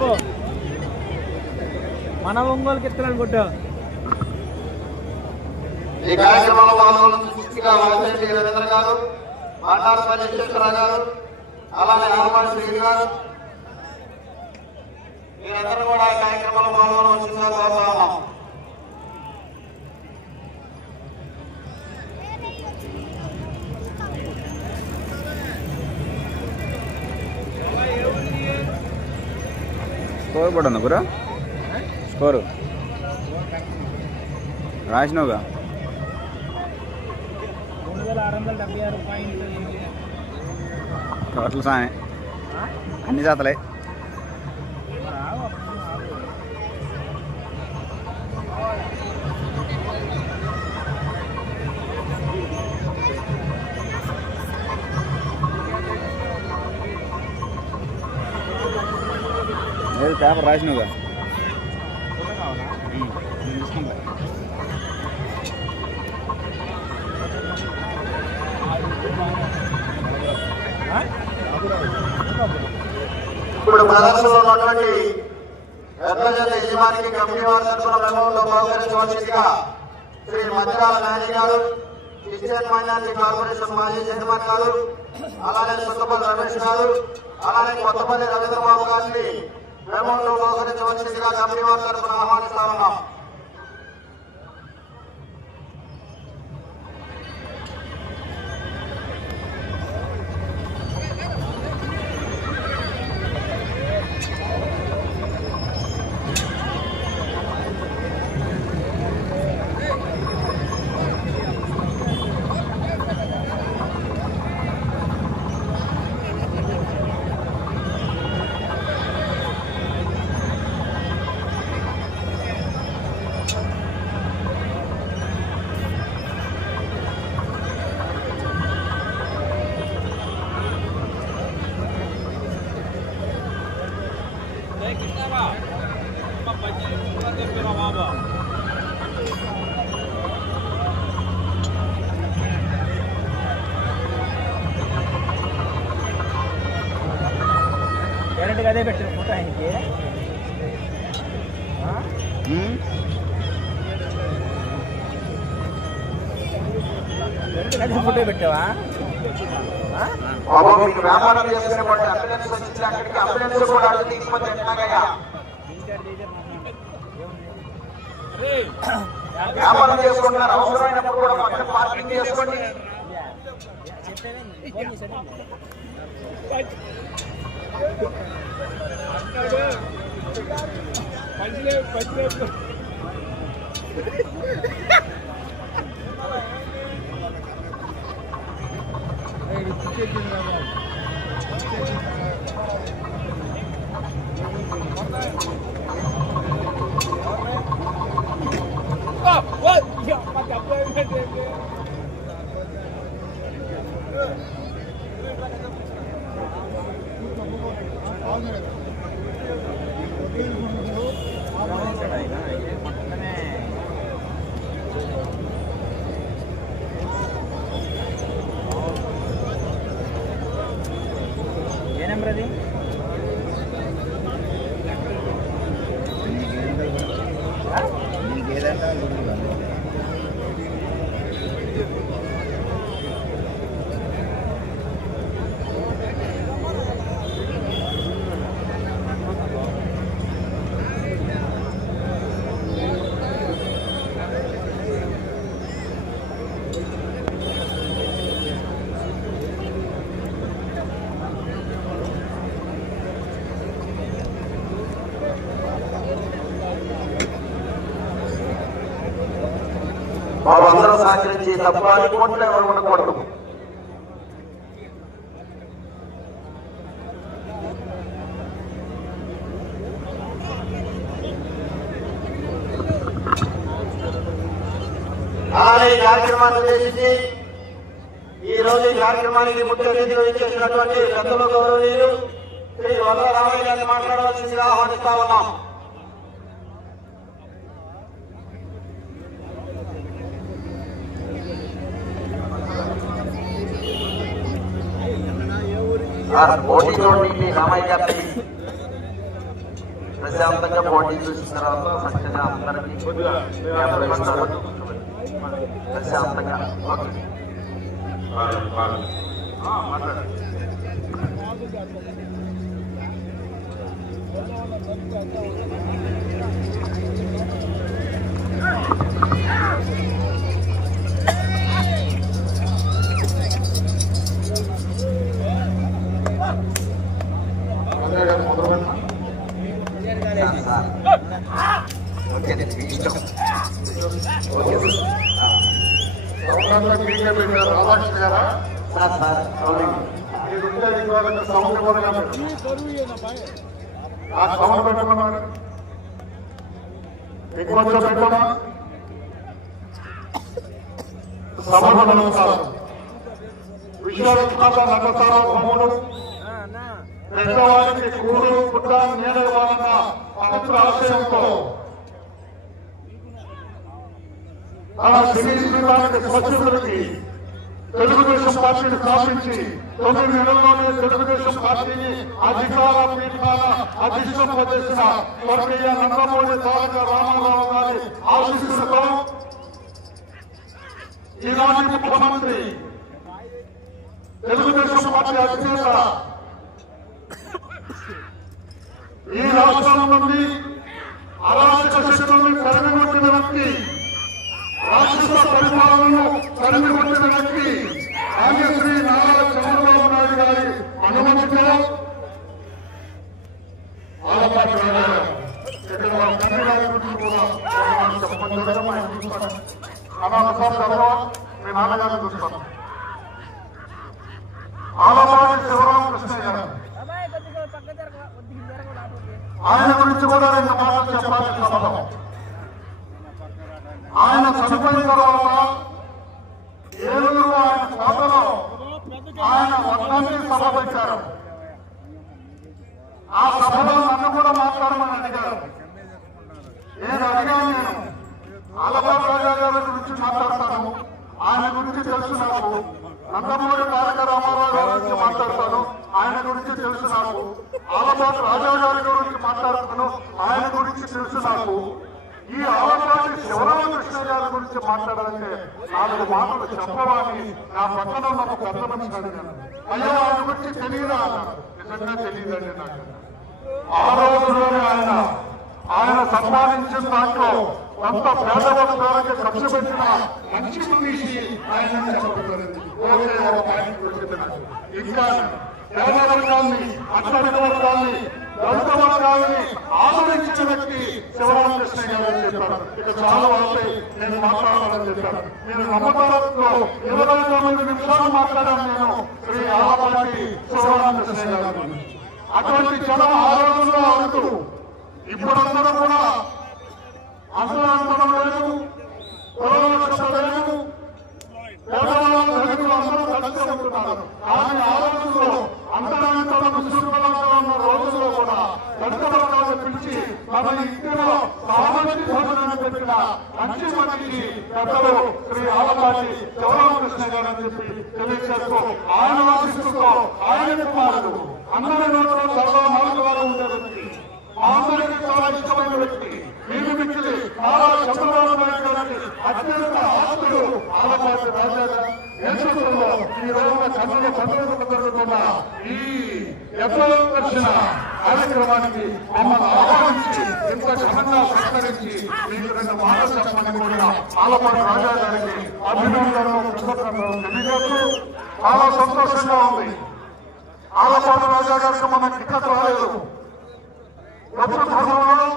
పో మన ఒంగోలుకి ఎత్తులనుకుంటావు ఈ కార్యక్రమంలో పాల్గొన్న పూర్తిగా వాసిరెడ్డి రవీంద్ర గారు మాట్లాడపల్లి గారు అలానే ఆర్మాడి శ్రీ గారు. మీరందరూ కూడా ఈ కార్యక్రమంలో పాల్గొనవలసిందిగా కోరుతా ఉన్నాం. స్కోర్ కూడా ఉందా గురా స్కోరు? రాసినావుగా? టోటల్ సామే అన్ని జాతలే. ఏదో పేపర్ రాసినావుగా ఫోటో ఇప్పుడు ప్రదర్శనలో ఉన్నటువంటి ఎర్రజల్లి యజమానికి కంపెనీ వారి తరఫున మెమోలో బహుకరించవలసిందిగా శ్రీ మధ్యరాల నాని గారు క్రిస్టియన్ మైనార్టీ కార్పొరేషన్ మాజీ చైర్మన్ గారు అలానే సుఖపల్లి రమేష్ గారు అలానే కొత్తపల్లి రవీంద్రబాబు గారిని మెమోలో బహుకరించవలసిందిగా కంపెనీ వారి తరఫున ఆహ్వానిస్తా ఉన్నాం. అదే పెట్టిన ఫోటో ఆయనకి. అదే ఫోటో పెట్టావా? వ్యాపారం చేసుకునేటువంటి అంబులెన్స్ వచ్చింది. అక్కడికి అంబులెన్స్ కూడా అడ్డు దిగిపోతే ఎట్లాగయ్యా? వ్యాపారం చేసుకుంటున్నారు. అవసరమైనప్పుడు కూడా పక్కన పార్కింగ్ చేసుకోండి. 와! 야, 맞다. Amen. అందరూ సహకరించి తప్పు అనుకోవట్లే ఎవరు ఉండకూడదు. ఈ కార్యక్రమాన్ని ఉద్దేశించి ఈ రోజు ఈ కార్యక్రమానికి ముఖ్య అతిథిగా ఇచ్చేసినటువంటి పెద్దలు గౌరవనీయులు శ్రీ వల్ల రామయ్య గారిని మాట్లాడవలసిందిగా ఆహ్వానిస్తా ఉన్నాం. వారు పోటీ చూడండి రామయ్య గారిని ప్రశాంతంగా పోటీ చూసిన తర్వాత చక్కగా అందరికీ యాభై ప్రశాంతంగా ఓకే. సార్. పెద్దవారికి కూడు పుట్ట నీడవాలన్న పవిత్ర ఆశయంతో తన శరీరానికి స్వచ్ఛతకి తెలుగుదేశం పార్టీని స్థాపించి తొమ్మిది నెలల్లోనే తెలుగుదేశం పార్టీని అధికార పీఠాల అధిష్టం చేసిన స్వర్గీయ నందమూరి తారక రామారావు గారి ఆశీస్సులతో ఈనాటి ముఖ్యమంత్రి తెలుగుదేశం పార్టీ అధినేత ఈ రాష్ట్రం నుండి అరాచక శక్తుల్ని తరిమికొట్టిన వ్యక్తి రాక్షస పరిపాలనను తరిమికొట్టిన వ్యక్తి ఆమె శ్రీ నారా చంద్రబాబు నాయుడు గారి అనుమతితో ఆలపాటి రామారావు. ఇక్కడ మా తండ్రి గారి గురించి కూడా మనం చెప్పడం ఆయన చూస్తాను. అలా ఒకసారి చదవా? మీ నాన్నగారిని చూస్తాను ఆలపాటి శివరామకృష్ణ గారు ఆయన గురించి కూడా రెండు మాటలు చెప్పాలి సభలో ఆయన చనిపోయిన తర్వాత ఏడుగురు ఆయన కోటలో ఆయన వర్ణాన్ని సభ పెట్టారు ఆ సభలో నన్ను కూడా మాట్లాడమని అడిగారు నేను అడిగాను నేను ఆలపాటి రాజా గారి గురించి మాట్లాడతాను ఆయన గురించి తెలుసు నాకు నందమూరి తారక రామారావు గారి గురించి మాట్లాడతాను ఆయన గురించి తెలుసు నాకు ఆలపాటి రాజా గారి గురించి మాట్లాడతాను ఆయన గురించి తెలుసు నాకు ఈ ఆలపాటి శివరామకృష్ణ గారి గురించి మాట్లాడాలంటే నాలుగు చెప్పవాలని నా పక్కన ఉన్న ఒక పెద్ద మనిషిని అడిగాను. అయ్యా ఆయన గురించి తెలియదా నిజంగా తెలియదండి నాకు. ఆ రోజులోనే ఆయన ఆయన సంపాదించిన దాంట్లో అంత పేదవాళ్ళ ద్వారా ఖర్చు పెట్టిన మంచి మనిషి ఆయన చెప్పబడింది ఇంకా పేద వర్గాల్ని అట్టడిక వర్గాల్ని దళిత ఆదరించిన వ్యక్తి శివరామకృష్ణ గారు అని చెప్పారు. ఇక చాలా వాళ్ళే నేను మాట్లాడాలని చెప్పాను. నేను నమ్మకాలతో ఇరవై తొమ్మిది నిమిషాలు మాట్లాడాను నేను శ్రీ ఆలపాటి శివరామకృష్ణ గారి అటువంటి జనం ఆ రోజుల్లో ఇప్పుడందరూ కూడా అంతరాంతరం లేదు పురోగతి లేదు. పేదవాళ్ళు అందరూ కలిసి ఉంటున్నారు. కానీ ఆ రోజుల్లో అంతరాంతరం కూడా పిలిచి తమ ఇంటిలో సామాజిక భోజనాన్ని పెట్టిన మంచి మనిషి పెద్దలు శ్రీ ఆలపాటి శివరామకృష్ణ గారు అని చెప్పి తెలియజేస్తూ ఆయన ఆశిస్తుతో ఆయన కుమారుడు అందరి నోట్లో సర్వ నాలుగు ఉండే వ్యక్తి మా అందరికీ చాలా ఇష్టమైన వ్యక్తి మీరు మిక్కిలి నారా చంద్రబాబు నాయుడు గారికి అత్యంత ఆస్తులు ఆలపాటి రాజా నేతృత్వంలో ఈ రోజున కన్నుల పండుగ జరుగుతున్న ఈ ఎఫ్ఎల్ కార్యక్రమానికి మమ్మల్ని ఆహ్వానించి ఇంత ఘనంగా సత్కరించి మీకు రెండు మాటలు చెప్పమని కూడా ఆలపాటి రాజా గారికి అభినందనలు కృతజ్ఞతలు తెలియజేస్తూ చాలా సంతోషంగా ఉంది ఆలపాటి రాజా గారికి మన టికెట్ రాలేదు ఎప్పుడు ధర్మంలో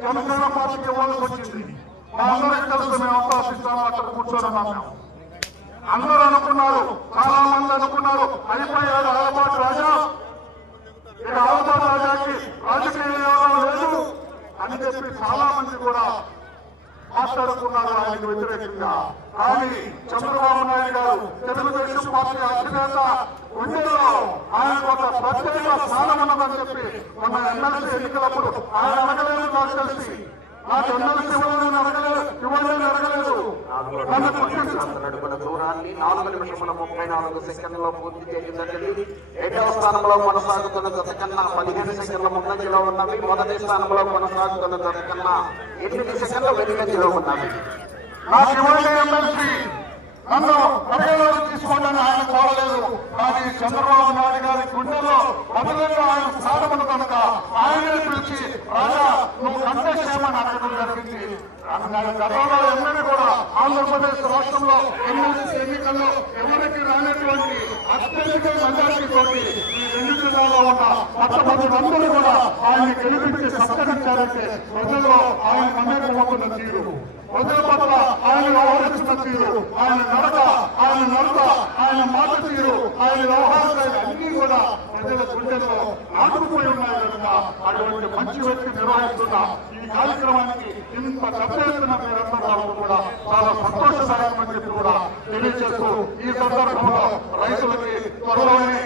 జనసేన పార్టీకి ఇవ్వాల్సి వచ్చింది మా అందరికీ తెలుసు మేము అవకాశిస్తాము అక్కడ కూర్చొని మేము అందరూ అనుకున్నారు చాలా మంది అనుకున్నారు. అయిపోయాడు ఆలపాటు రాజా. ఇక ఆలపాటు రాజాకి రాజకీయ యోగం లేదు. అని చెప్పి చాలా మంది కూడా మాట్లాడుకున్నారు ఆయనకు వ్యతిరేకంగా. కానీ చంద్రబాబు నాయుడు గారు తెలుగుదేశం పార్టీ అధినేత గుండెలో ఆయన ఒక ప్రత్యేక స్థానం ఉన్నదని చెప్పి మన ఎమ్మెల్సీ ఎన్నికలప్పుడు ఆయన అనగలేదు నాకు తెలిసి నాకు ఎమ్మెల్సీ ఇవ్వాలని అడగలేదు ఇవ్వాలని అడగలేదు నడుపుల దూరాన్ని నాలుగు నిమిషముల ముప్పై నాలుగు పూర్తి చేసిందండి రెండవ స్థానంలో కొనసాగుతున్న జత కన్నా పదిహేను సెకండ్ల ముందంజలో ఉన్నవి. మొదటి స్థానంలో కొనసాగుతున్న జత కన్నా ఎనిమిది సెకండ్ల వెనుకంజలో ఉన్నవి. ఎమ్మెల్సీ నన్ను పరిగణలోకి తీసుకోండి ఆయన కోరలేదు. కానీ చంద్రబాబు నాయుడు గారి గుండెలో మొదలైన ఆయన స్థానమును కనుక ఆయనని పిలిచి రాజా నువ్వు కంటెస్ట్ చేయమని అడగడం జరిగింది. గతంలో ఎమ్మెల్యే కూడా ఆంధ్రప్రదేశ్ రాష్ట్రంలో ఎమ్మెల్సీ ఎన్నికల్లో ఎవరికి రానటువంటి అత్యధిక మెజారిటీ తోటి ఈ రెండు జిల్లాలో ఉన్న పట్టభద్రులందరూ కూడా ఆయన గెలిపించి సత్కరించారంటే ప్రజల్లో ఆయన మన్నెక్కుపోతున్న తీరు. ప్రజల పట్ల ఆయన వ్యవహరిస్తున్న తీరు. ఆయన నడక ఆయన నడక ఆయన మాట తీరు ఆయన వ్యవహారాలు అన్ని కూడా ప్రజల గుండెల్లో నాటుకుపోయి ఉన్నాయి కనుక అటువంటి మంచి వ్యక్తి నిర్వహిస్తున్న ఈ కార్యక్రమానికి ఇంత చెప్పేస్తున్న మీరందరూ కూడా చాలా సంతోషదాయకమని చెప్పి కూడా తెలియజేస్తూ ఈ సందర్భంలో రైతులకి త్వరలోనే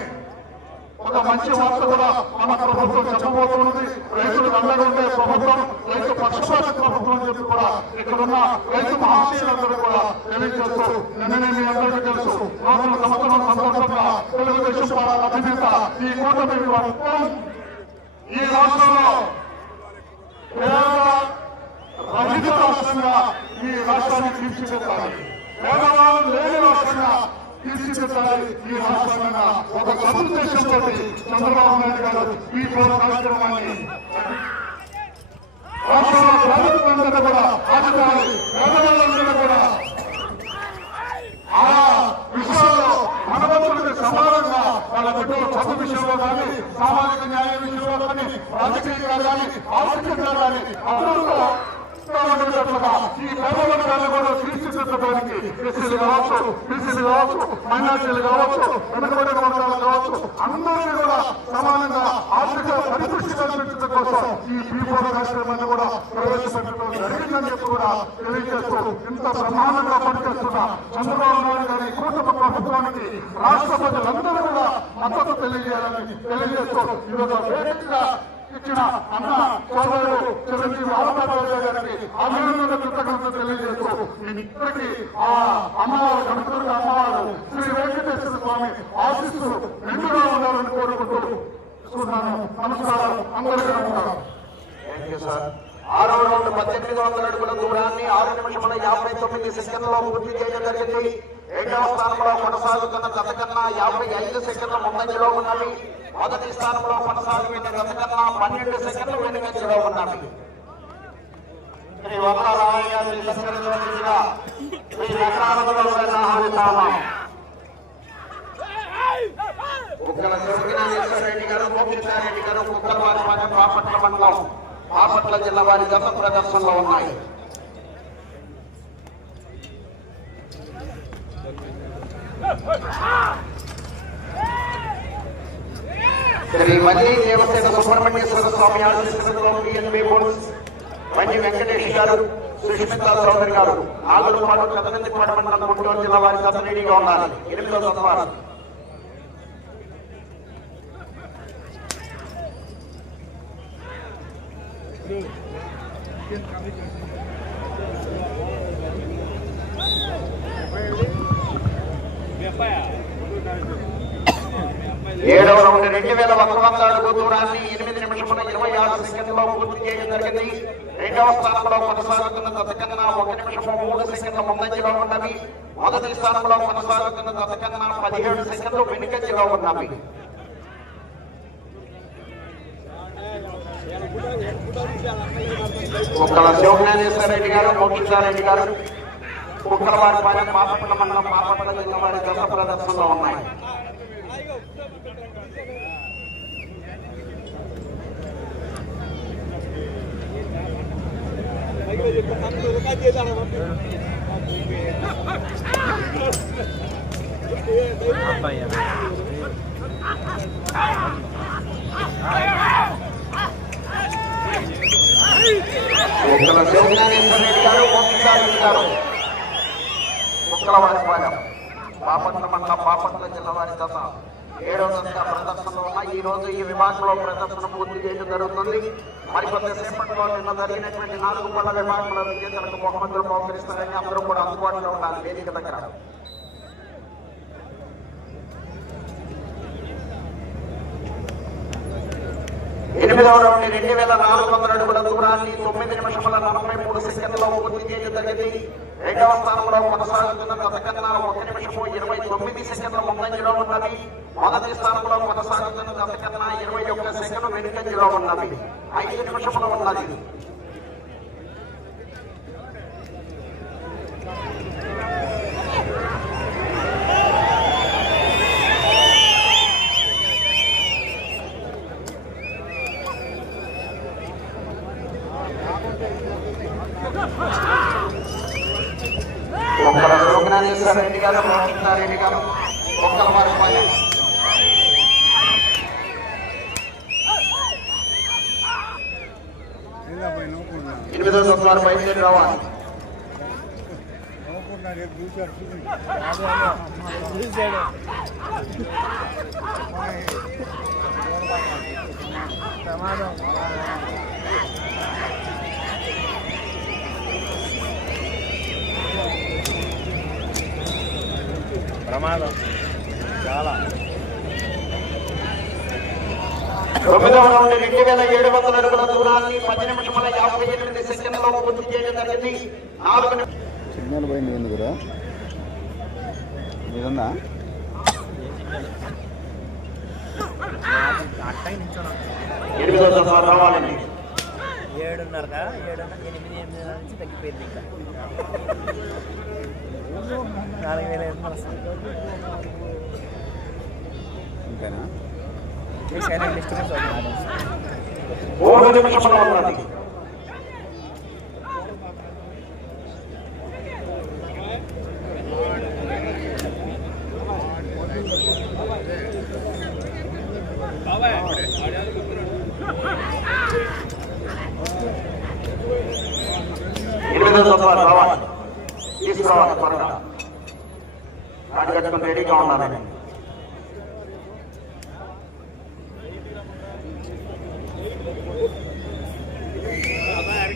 ఒక మంచి వార్త కూడా మన ప్రభుత్వం చెప్పబోతున్నది. రైతులకు అండగా ఉండే ప్రభుత్వం రైతు పక్షపాత ప్రభుత్వం అని చెప్పి కూడా ఇక్కడున్న రైతు మహాశీలందరూ కూడా తెలియజేస్తూ నిన్ననే మీ అందరికీ తెలుసు నూతన సంవత్సరం సందర్భంగా తెలుగుదేశం పార్టీ అధినేత ఈ కూటమి మొత్తం ఈ రాష్ట్రంలో రహిత రాష్ట్రంగా ఈ రాష్ట్రాన్ని తీర్చిదిద్దాలి. పేదవాళ్ళు లేని రాష్ట్రంగా తీర్చిదిద్దాలి ఈ రాష్ట్రంగా ఒక సదుద్దేశంతో చంద్రబాబు నాయుడు గారు ఈ కార్యక్రమాన్ని రాష్ట్రంలో కూడా ఆదుకోవాలి పేదవాళ్ళందరూ కూడా ఆ విషయంలో మనవంతులకు సమానంగా వాళ్ళ బిడ్డల చదువు విషయంలో కానీ సామాజిక న్యాయ విషయంలో కానీ రాజకీయంగా కానీ ఆర్థికంగా కానీ అభివృద్ధిలో ఉండేటట్లుగా ఈ కూడా తీర్చిదిద్దడానికి ఎస్సీలు కావచ్చు బీసీలు కావచ్చు మైనార్టీలు కావచ్చు వెనుకబడిన వర్గాలు కావచ్చు అందరినీ కూడా సమానంగా ఆర్థిక పరిపుష్టి కల్పించడం కోసం ఈ పీపోల కార్యక్రమాన్ని కూడా ప్రవేశపెట్టడం జరిగిందని చెప్పి కూడా తెలియజేస్తూ ఇంత బ్రహ్మాండంగా పనిచేస్తున్న చంద్రబాబు నాయుడు గారి కూటమి ప్రభుత్వానికి రాష్ట్ర ప్రజలందరూ కూడా మద్దతు తెలియజేయాలని తెలియజేస్తూ ఈరోజు యొక్క ఇచ్చిన అన్న సోదరుడు చిరంజీవి ఆలపాటి గారికి అభినందన కృతజ్ఞతలు తెలియజేస్తూ నేను ఇప్పటికీ ఆ అమ్మవారు గణపతులుగా అమ్మవారు శ్రీ వెంకటేశ్వర స్వామి ఆశిస్తూ నిండుగా ఉండాలని కోరుకుంటూ చూస్తున్నాను. నమస్కారం అందరికీ నమస్కారం థ్యాంక్ యూ రౌండ్ పద్దెనిమిది వందల అడుగుల దూరాన్ని ఆరు నిమిషముల యాభై తొమ్మిది సెకండ్లో పూర్తి చేయడం జరిగింది. రెండవ స్థానంలో కొనసాగుతున్న గత కన్నా యాభై ఐదు సెకండ్ల ముందంజలో ఉన్నవి. మొదటి స్థానంలో కొనసాగుతున్న గత కన్నా పన్నెండు సెకండ్లు వెనుకంజలో ఉన్నవి శ్రీ వల్ల రామయ్య గారిని శ్రీ వెంకటానందరావు గారిని కుక్కల గారు గోపికృష్ణారెడ్డి గారు కుక్కల వారి బాపట్ల మండలం బాపట్ల జిల్లా వారి గత ప్రదర్శనలో ఉన్నాయి. శ్రీ మల్లి దేవసేన సుబ్రహ్మణ్యేశ్వర స్వామి ఆశీస్సులతో పిఎన్బి వెంకటేష్ గారు చౌదరి గారు నాగులపాడు కదనందిపాడు మండలం గుంటూరు జిల్లా వారి గత ఉన్నారు ఎనిమిదో ఏడవ రౌండ్ రెండు వేల ఒక్క వంద అడుగు దూరాన్ని ఎనిమిది నిమిషముల ఇరవై ఆరు సెకండ్లో పూర్తి చేయడం జరిగింది. రెండవ స్థానంలో కొనసాగుతున్న తతకన్నా ఒక నిమిషము మూడు సెకండ్ల ముందంజలో ఉన్నవి. మొదటి స్థానంలో కొనసాగుతున్న తతకన్నా పదిహేడు సెకండ్లు వెనుకంజలో ఉన్నవి. కుక్కల శివజ్ఞానేశ్వర రెడ్డి గారు మోక్షారెడ్డి గారు కుక్కల వారి పైన పాపట్ల మండలం పాపట్ల జిల్లా వారి దశ ప్రదర్శనలో ఉన్నాయి. కుక్కల శివజ్ఞానేశ్వర రెడ్డి గారు గోవిందారెడ్డి గారు ముక్కలవారి పాలెం బాపట్ల మండలం బాపట్ల జిల్లా వారి జత ఏడవ సంఖ్య ప్రదర్శనలో ఉన్న ఈ రోజు ఈ విభాగంలో ప్రదర్శన పూర్తి చేయడం జరుగుతుంది. మరి కొద్దిసేపట్లో నిన్న జరిగినటువంటి నాలుగు పళ్ళ విభాగంలో విజేతలకు బహుమతులు బహుకరిస్తారని అందరూ కూడా అందుబాటులో ఉండాలి వేదిక దగ్గర. ఎనిమిదవ రౌండ్ రెండు వేల నాలుగు వందల అడుగుల దూరాన్ని తొమ్మిది నిమిషముల నలభై మూడు సెకండ్లలో పూర్తి చేయడం జరిగింది. రెండవ స్థానంలో కొనసాగుతున్న గత కన్నా ఒక నిమిషము ఇరవై తొమ్మిది సెకండ్ల ముందంజలో ఉన్నది మొదటి స్థానంలో కొనసాగుతున్న గత కన్నా ఇరవై ఒక్క సెకండ్ వెనుకంజలో ఉన్నది ఐదు నిమిషములు ఉన్నది ఒక్కల యోగనాథేశ్వర రెడ్డి గారు మోహితారెడ్డి గారు ఒక్కల వారి పల్లె ఎనిమిదో సంవత్సరాలు బయలుదేరి రావాలి చూసాడు ప్రమాదం ప్రమాదం చాలా రౌండ్ రెండు వేల ఏడు వందల అడుగుల దూరాన్ని పది నిమిషముల యాభై ఎనిమిది సెకండ్లలో పూర్తి చేయడం జరిగింది నాలుగు సిగ్నల్ పోయింది ఎందుకురా మీరుందా అట్టయి నిల్చోను ఎనిమిదో సంవత్సరాలు రావాలండి. ఏడున్నరగా ఏడున్నర ఎనిమిది ఎనిమిది నుంచి తగ్గిపోయింది ఇంకా. నాలుగు వేల ఐదు సైలెంట్ డిస్టర్బెన్స్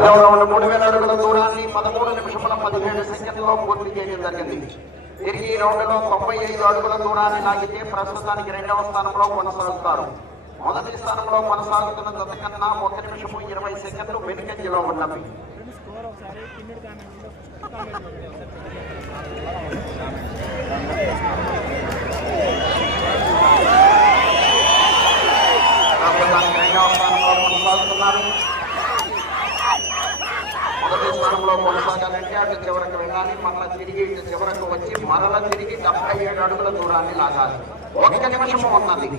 పదవ రౌండ్ మూడు వేల అడుగుల దూరాన్ని పదమూడు నిమిషముల పదిహేడు సెకండ్లో పూర్తి చేయడం జరిగింది. తిరిగి రౌండ్లో తొంభై ఐదు అడుగుల దూరాన్ని లాగితే ప్రస్తుతానికి రెండవ స్థానంలో కొనసాగుతారు. మొదటి స్థానంలో కొనసాగుతున్న జత కన్నా ఒక నిమిషము ఇరవై సెకండ్లు వెనుకంజలో ఉన్నవి. రెండవ స్థానంలో కొనసాగుతున్నారు. మొదటి స్థానంలో కొనసాగాలంటే అటు చివరకు వెళ్ళాలి మరలా తిరిగి ఇటు చివరకు వచ్చి మరలా తిరిగి డెబ్బై ఏడు అడుగుల దూరాన్ని లాగాలి ఒక్క నిమిషం ఉన్నది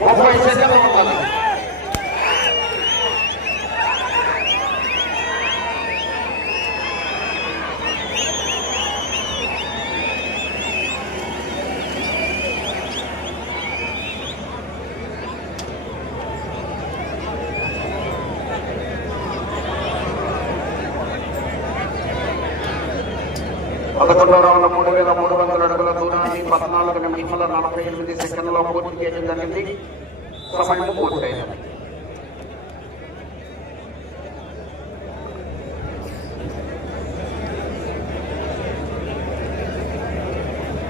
ముప్పై సెకండ్లు ఉన్నది పదకొండవ రౌండ్ మూడు వేల మూడు వందల అడుగుల దూరాన్ని పద్నాలుగు నిమిషముల నలభై ఎనిమిది సెకండ్లలో పూర్తి చేయడం జరిగింది సమయం పూర్తయింది.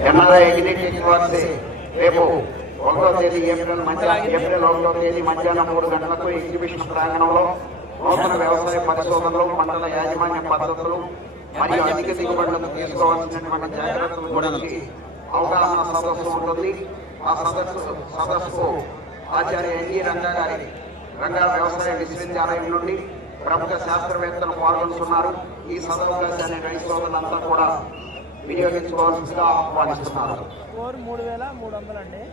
ఎన్ఆర్ఐ ఎగ్జిక్యూటివ్ రేపు ఒకటో తేదీ ఏప్రిల్ మధ్యాహ్నం ఏప్రిల్ ఒకటో తేదీ మధ్యాహ్నం మూడు గంటలకు ఎగ్జిబిషన్ ప్రాంగణంలో నూతన వ్యవసాయ పరిశోధనలు పంటల యాజమాన్య పద్ధతులు మరియు అధిక దిగుబడులను తీసుకోవాల్సినటువంటి జాగ్రత్తల గురించి అవగాహన సదస్సు ఉంటుంది. ఆ సదస్సు సదస్సుకు ఆచార్య ఎన్జి రంగా గారి రంగా వ్యవసాయ విశ్వవిద్యాలయం నుండి ప్రముఖ శాస్త్రవేత్తలు పాల్గొంటున్నారు. ఈ సదవకాశాన్ని రైతు సోదరులంతా కూడా వినియోగించుకోవాల్సిందిగా ఆహ్వానిస్తున్నారు. స్కోర్ మూడు వేల మూడు వందలు అండి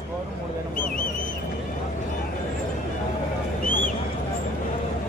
స్కోర్ మూడు వేల మూడు వందలు.